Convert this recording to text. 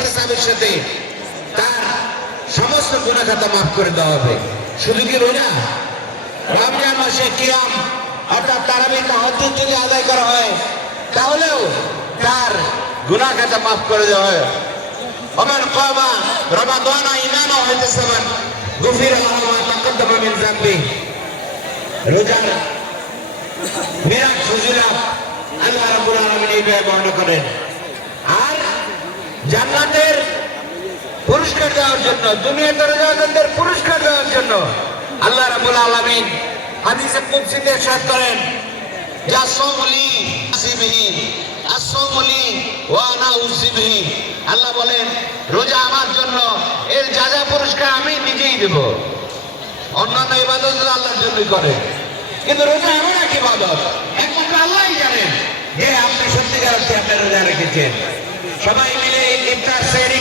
ইহতিসাবের সাথে তার সমস্ত গুনাহ খাতা মাফ করে দেওয়া হবে। শুধু কি রোজা, রমজান মাসে কিয়াম অর্থাৎ তারাবির তাহাজ্জুদ যদি আদায় করা হয় তাহলেও তার গুনাহ খাতা মাফ করে দেওয়া হয়। ওমান কামা রমাদানা ঈমানান ওয়া ইহতিসাবান গুফিরা লাহু মা তাকাদ্দামা মিন যামবি। রোজার বিরাট ফজিলত আল্লাহ রাব্বুল আলামিন এইভাবে বর্ণনা করেন। আর জান্নাতের পুরস্কার দেওয়ার জন্য, দুনিয়াতে রোজাদারদের পুরস্কার দেওয়ার জন্য আল্লাহ রাব্বুল আলামিন হাদিসে কুদসিতে ইরশাদ করেন, যা সাওমুলি আসিবিহি আসসাওমুলি ওয়া আনা উসিবিহি। আল্লাহ বলেন রোজা আমার জন্য, এর যা যা পুরস্কার আমি নিজেই দেব। অন্যান্য ইবাদত আল্লাহর জন্যই করে, কিন্তু রোজা এমন এক ইবাদত একমাত্র আল্লাহই জানেন যে আপনি সত্যিকার অর্থে আপনার রোজা রেখেছেন। সবাই মিলে ইফতার সেহরি